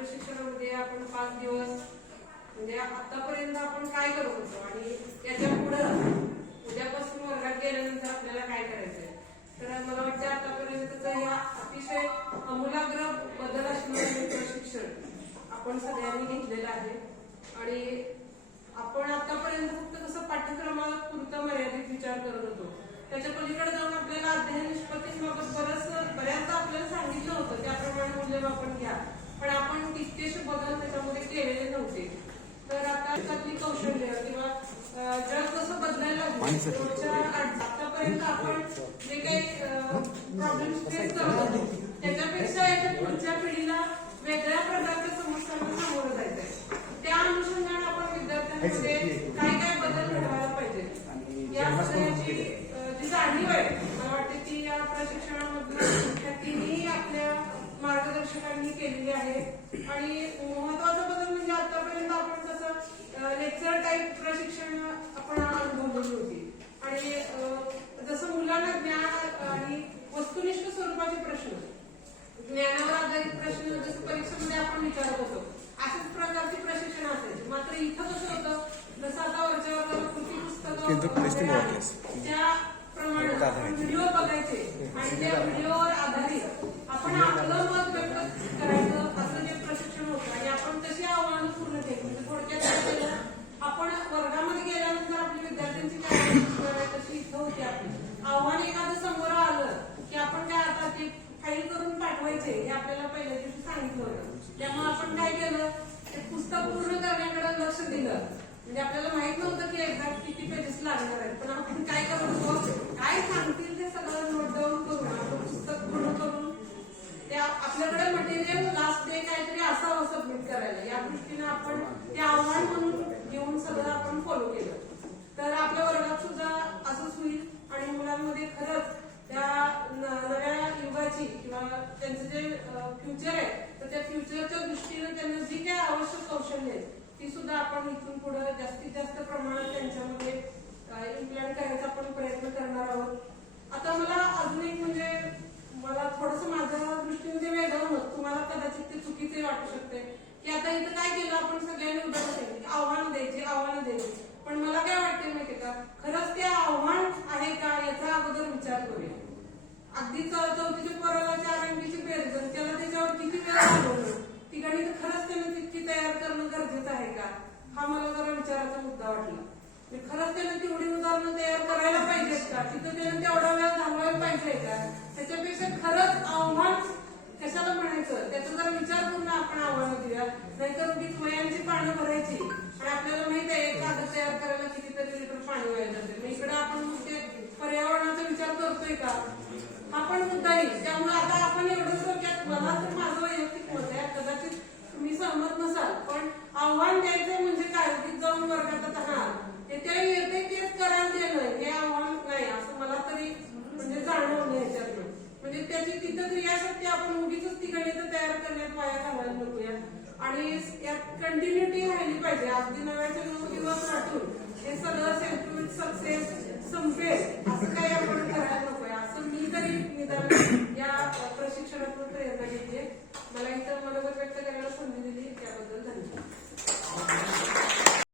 राष्ट्रीय शिक्षणामध्ये आपण पाच दिवस म्हणजे आतापर्यंत आपण काय करत होतो आणि त्याच्या पुढं उद्यापासून वर्गात गेल्यानंतर आपल्याला काय करायचंय? तर मला वाटतं आतापर्यंतचा या अतिशय अमूलाग्र बदल असणारं म्हणजे प्रशिक्षण. आपण सगळ्यांनी घेतलेलं आहे. आणि आपण आतापर्यंत फक्त कसं पाठ्यक्रमापुरता मर्यादित विचार करत होतो त्याच्या पलीकडे जाऊन आपल्याला अध्ययन निष्पत्तीबाबत बरंच बऱ्याचदा आपल्याला सांगितलं होतं. त्याप्रमाणे मूल्यमापन पण आपण तितकेसे बदल त्याच्यामध्ये केलेले नव्हते. तर आता त्यातली कौशल्य किंवा जग कसं बदलायला आतापर्यंत आपण जे काही प्रॉब्लेम फेस करत होतो त्याच्यापेक्षा याच्या पुढच्या पिढीला वेगळ्या प्रकारच्या समस्यांना सामोरं जायचंय. त्या अनुषंगाने आपण विद्यार्थ्यांमध्ये काय काय बदल घडवायला पाहिजे या अं, जी जाणीव आहे मला वाटते ती या प्रशिक्षणामधून मार्गदर्शकांनी केलेली आहे. आणि महत्त्वाचा बदल म्हणजे आतापर्यंत आपण कसं लेक्चर टाईप प्रशिक्षण आपण अनुभवलेली होती. आणि जसं मुलांना ज्ञान आणि वस्तुनिष्ठ स्वरूपाचे प्रश्न ज्ञानावर आधारित प्रश्न जसं परीक्षेमध्ये आपण विचारत होतो अशाच प्रकारचे प्रशिक्षण असायचे. मात्र इथं कसं होतं जसं आता वरच्या वर्गाला कृती पुस्तकं कृष्ण आपण व्हिडिओ बघायचे. आणि त्या व्हिडिओवर आधारित आपण आपलं मत व्यक्त करायचं असं जे प्रशिक्षण होतं. आणि आपण तशी आव्हानं पूर्ण केली. म्हणजे थोडक्यात काय केलं आपण वर्गामध्ये गेल्यानंतर आपली विद्यार्थ्यांची काय तशी इथं होती आपली. आव्हान एखादं समोर आलं की आपण काय आता ते फाईल करून पाठवायचे हे आपल्याला पहिल्या दिवशी सांगितलं होतं. त्यामुळे आपण काय केलं ते पुस्तक पूर्ण करण्याकडे लक्ष दिलं. म्हणजे आपल्याला माहीत नव्हतं की एक्झॅक्ट किती आपल्याकडे मटेरियल लास्ट डे काहीतरी असावं सबमिट करायला. या दृष्टीने आपण ते आव्हान म्हणून घेऊन सगळं आपण फॉलो केलं. तर आपल्या वर्गात सुद्धा असंच होईल आणि मुलांमध्ये खरंच त्या नव्या युगाची किंवा त्यांचं जे फ्युचर आहे तर त्या फ्युचरच्या दृष्टीने त्यांना जी काही आवश्यक कौशल्य आहेत ती सुद्धा आपण इथून पुढे जास्तीत जास्त प्रमाणात त्यांच्या इम्प्लिमेंट करायचा आपण प्रयत्न करणार आहोत आता मला अजून एक म्हणजे मला थोडस माझ्या दृष्टीने ते वेगळं मत तुम्हाला कदाचित ते वाटू शकते? की आता इथं काय केलं आपण सगळ्यांनी उदाहरण द्यायची की आव्हानं द्यायची आव्हानं द्यायची. पण मला काय वाटते माहितीये का? खरंच ते आव्हान आहे का? याचा अगोदर विचार करूया. अगदी चौथीच्या पोराला चार अंकीची पेरजन त्याला त्याच्यावर किती वेळ घालवलं ती गणित खरंच त्यानं तितकी तयार करणं गरजेचं आहे का? हा मला जरा विचाराचा मुद्दा वाटला. म्हणजे खरंच त्यानं तेवढी उदाहरणं तयार करायला पाहिजेत का? तिथं त्यानं तेवढा वेळ घालवायला पाहिजे का? त्याच्यापेक्षा खरंच आव्हान पाणी इकडे आपण पर्यावरणाचा विचार करतोय का? हा पण मुद्दा येईल त्यामुळे आता आपण एवढं डोक्यात मला तर माझं वैयक्तिक मत आहे. कदाचित तुम्ही सहमत नसाल पण आव्हान द्यायचं म्हणजे काय? जाऊन वर्गात आता हा ते त्या येते तेच करायला देणं. हे आव्हान नाही असं मला तरी म्हणजे जाणवलं ह्याच्यातलं म्हणजे त्याची तिथं क्रियाशक्ती आपण उगीच ती गणित तयार करण्यात वाया घालायला नकोया आणि यात कंटिन्युटी राहिली पाहिजे. अगदी नव्याचे नऊ दिवस मला इतर बरोबर व्यक्त करायला